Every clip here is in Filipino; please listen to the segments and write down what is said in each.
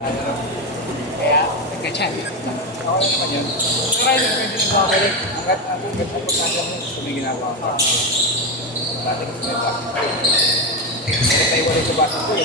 Kaya, nagka-chan. Ako na naman yun. Pero yun, pwede nagbabalik. Hanggat pagkakasya mo, ito may ginagawa ko. Dati kasi may basketball. Pero tayo wala sa basketball.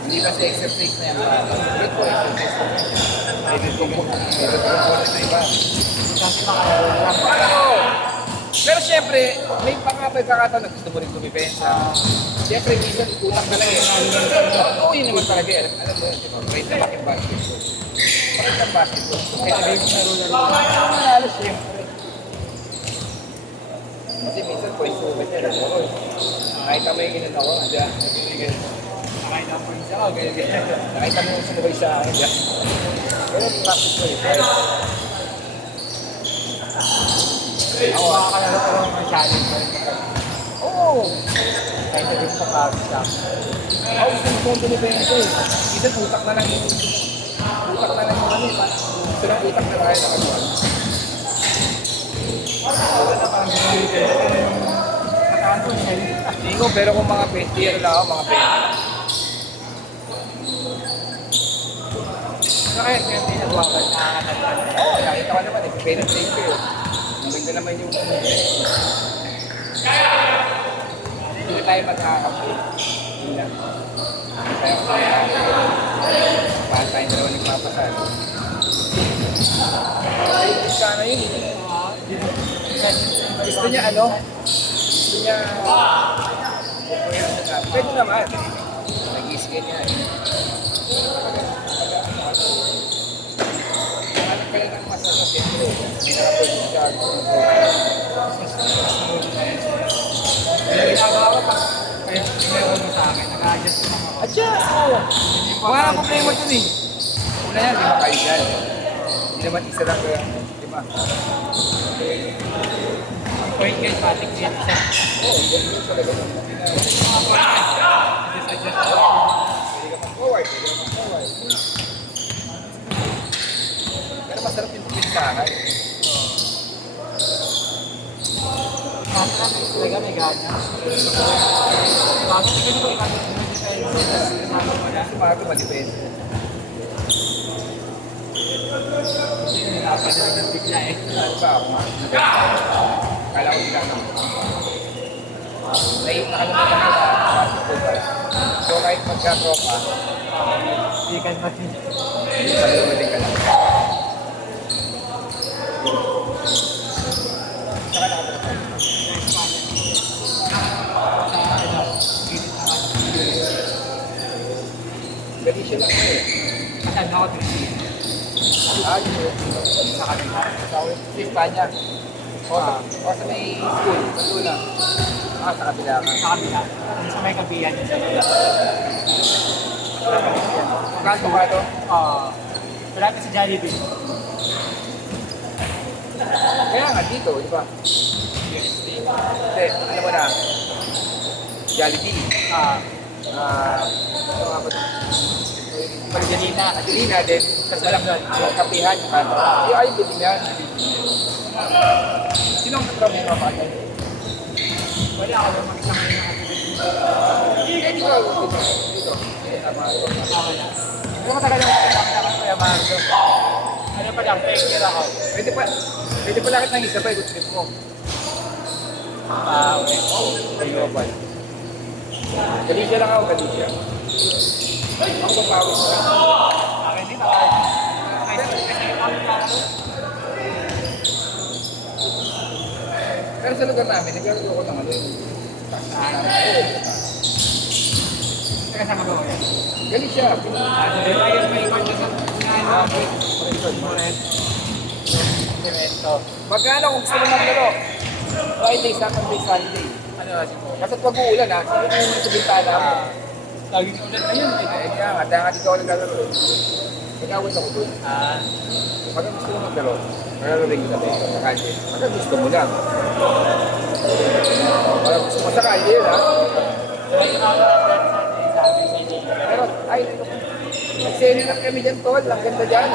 Hindi ba sa exercise na yan? Ulit ko, exercise ko. Pwede ko mo na iba. Kasi makalaro lang. Pero siyempre, may pagkakataon na gusto mo rin tumipensa. Siyempre, minsan utang talaga eh. Oo, yun naman talaga eh. Alam mo yun, di ba? Right na bakit basketball. Bakit ang basketball? Kaya sabihin ko laro-laro. Manalo siyempre. Kasi minsan, pwede sulit yan. Kahit na may ginan ako, andyan. Nakain ang points ako, ganyan. Nakita mo sumubay sa akin dyan. Pero basketball eh. Ako makakalaro ko lang ng challenge. Oo! Kahit sabihin sa Paris lang. Ako gusto mo kung tumipensa eh. Minsan utak na lang yung ano eh. Gusto lang utak na tayo nakagawa. Wala na parang gano'n. Pero yung katawan ko, Hindi ko, pero kung mga 20 year lang ako, mga 20. kaya pinagwakan, nakakatagal. Oo, nakita ko naman eh. Penetrate ko yun. Maganda naman yung... Hindi tayo magkakakampi. Yun lang. Kaya ko kaya... Paano tayo dalawa nagpapasal? Ay, sana yun eh. Gusto niya ano? Gusto niya... Pwede naman. Nag-i-skate niya eh. Hanap ka lang ng masaya, siyempre. Hindi na pwede siya. Kaya ginagawa ko pa. Kaya ginagawa mo sa akin, nag-adjust ko lang ako. Atya! Oo! Wala na problema dun eh. Una yan, lima kayo dyan. Hindi naman isa lang kaya. Lima. Ang point guys, matik din siya. Oo, ganun talaga. Adjust ko lang. Pwede ka pang forward, pwede ka pang forward. Pero masarap yung pinsahan. Talaga may gana. Bakit hindi ko ikatid mo dito tayo sa Sumago ma-depende. dapat na nagbigla eh. Ano ba ako? Kala ko sila naman. Nakalimutan ko na basketball pa. So kahit magka-tropa, Hindi ka natin. hindi pa lumating ka lang. Saka nakatropa. Galisya lang ko eh. Saan ako din? Yun. Sa kanila. Sa Espanya. O sa may school. Sa na. Sa kabila ka. Sa kabila. Sa may kabihan yun sa kabila. Kanto ka ito? Malapit sa Jollibee. Kaya nga dito, di ba? Hindi, ano mo na? Jollibee. Ano nga ba ito? Margarita. Adelina din. Tapos walang kapihan yung kanto. Yung ay, bitin yan. Sino ang katrabaho mo pa kayo? Wala ako lang mag-isang kayo ng Eh, dito. Dito. Tama. wala. Pero matagal yung kapakita ka kaya Margo. Ano pa lang, fake year ako. Pwede pa lakit ng isa pa, good trip mo. Okay. Global. Galicia lang ako, Galicia. Ako ba pawis ka? Akin din ako. Kasi kami ako. Pero sa lugar namin, naglalaro ko ng ano yun. Kasama ko yan. Galicia. Ayun, may ikot ka sa Cemento. Magkano kung gusto mo maglaro? Friday, Saturday, Sunday. Ano kasi po? Kasi pag uulan ha, sabi ko yung sa bintana mo. Laging ulit ayun. Eh, kaya nga, dahil nga dito ako naglalaro. Nag-awit ako doon. Pag gusto mo maglaro, maglaro rin kita dito sa kalye. Pag gusto mo lang. Pag gusto mo sa kalye yun ha. Laging ako Sunday sa amin sa inyo. Pero, ay, nag-senior lang kami dyan, tol. Ang ganda dyan.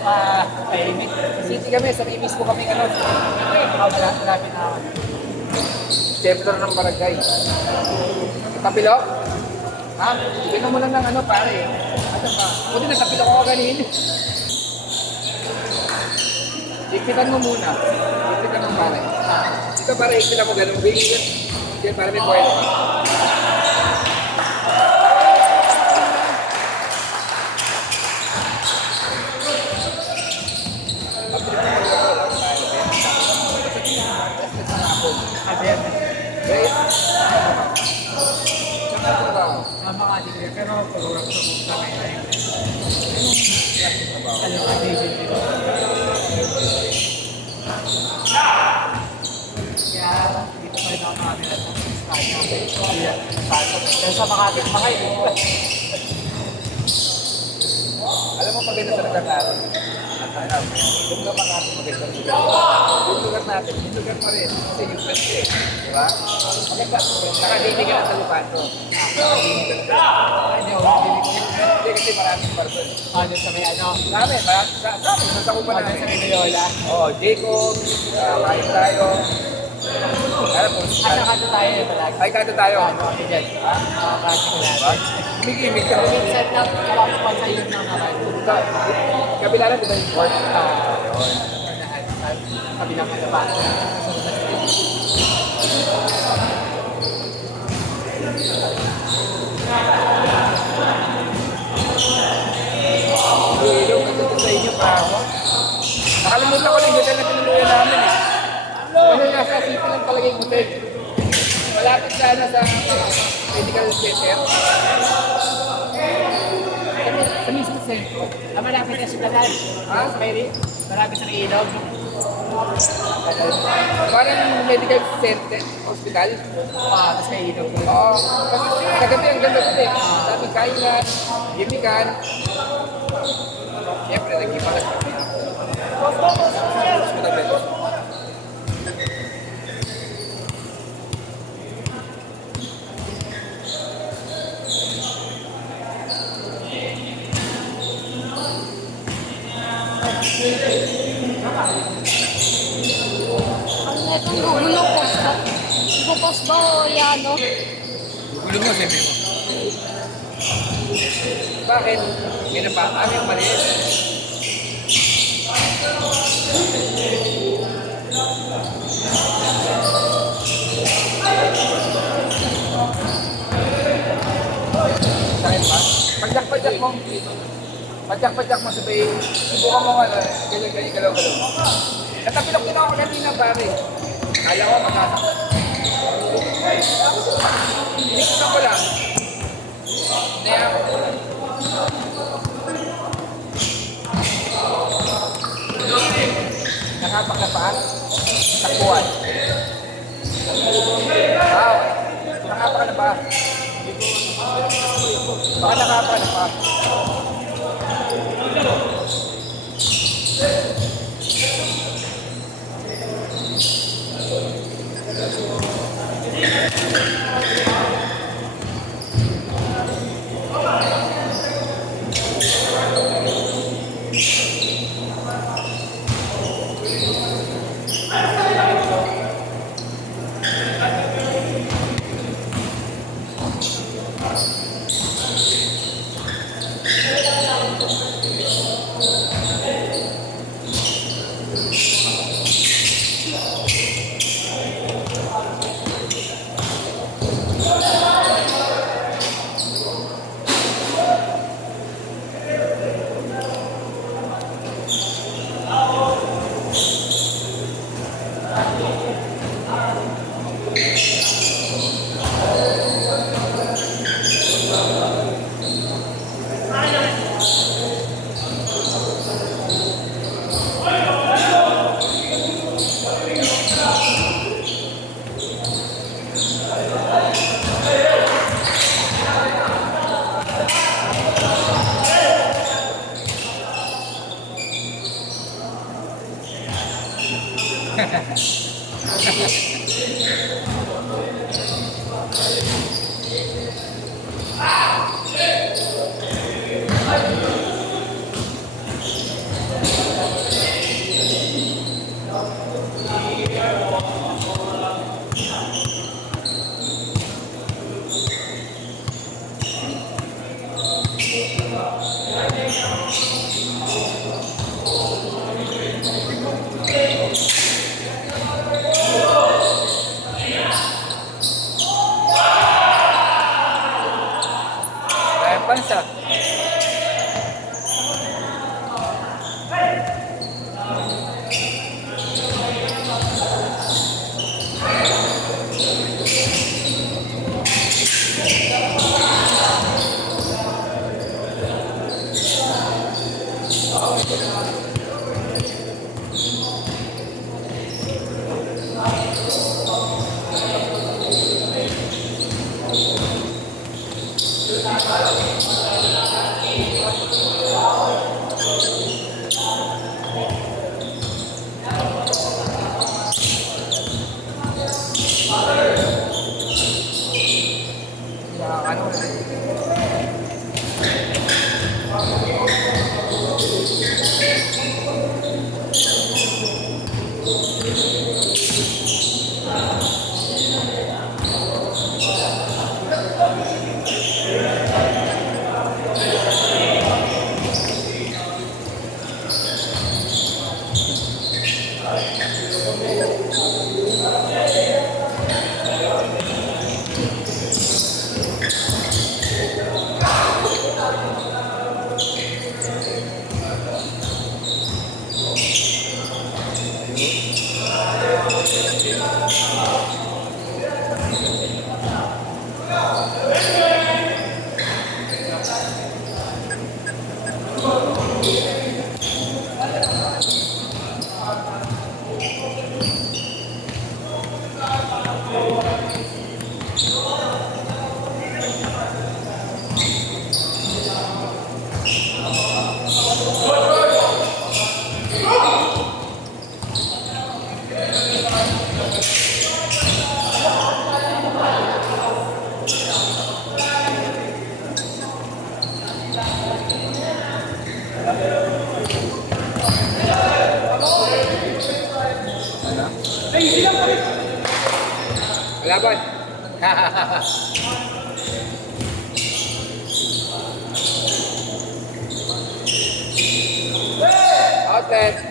Tahimik. Sa city kami, sa mismo kami ano. Malapit na ako. Chapter ng barangay. Kapilo? Ha? Tignan mo lang ng ano, pare. Ano pa? Buti natapil ako kanina. Ikitan mo muna. Ikitan mo, pare. Ito, pare, ikitan mo ganun. Bigyan. Hindi, pare, may buhay naman. Tama ka din kaya, pero pag-urap sa punta ngayon. Ano ka, David? Kaya, dito pa rin ako camera sa Kanya. Kaya sa Makati, Makay. Alam mo, maganda sa lugar natin. Yung lugar natin, maganda sa lugar. Yung lugar natin, yung lugar pa rin. Kasi yung best eh. Di ba? Maganda. Nakadinig ka na sa Lupato. Nakadinig ka na sa Hindi ako, hindi ko. Hindi kasi maraming person. Ano sa may ano? Marami, sa kupa Ano namin. sa may Loyola? Oo, Jacob, kain tayo. Alam mo, Ano kanto tayo na palagi? ay kato tayo. Ano kami dyan? Project ko Diba? natin. Kumikimik ka. Minsan lang, kapag sa iyo ng naman. Kabila lang, di ba yung court? Sabi ng mga bata. Yung kaganda sa inyo pa ako. Nakalimutan ko lang yung hotel na tinuluyan namin eh. Ano nasa city lang talaga yung hotel. Malapit sana sa medical center. Sa mismo sentro. Malapit na sa Dalan. Ha? Sa Mary. Malapit sa Ilog. Parang medical center, hospital. Tapos may Ilog. Oo. Kasi kagabi ang ganda ko eh. Dami kainan, gimikan. Siyempre, nag-ipalag kami. Hospital bed. Ano na itong gugulo post ba? Ipo-post ba o ano? Gulo mo, sabi mo. Bakit? Ganun pa, kami ang maliit. Sakit ba? Pagdak-pagdak mo. Pagdak-pagdak mo sabay, subukan mo ano, ganyan-ganyan, galaw-galaw. Natapilok din ako kanina, pare. Kala ko matasakot. Tingnan ko lang. Kaya ako. Nakapak na pa? Takbuhan. Ah, nakapak na pa? Baka nakapak na pa? Kaya pansa. Ano? Laban. Outlet.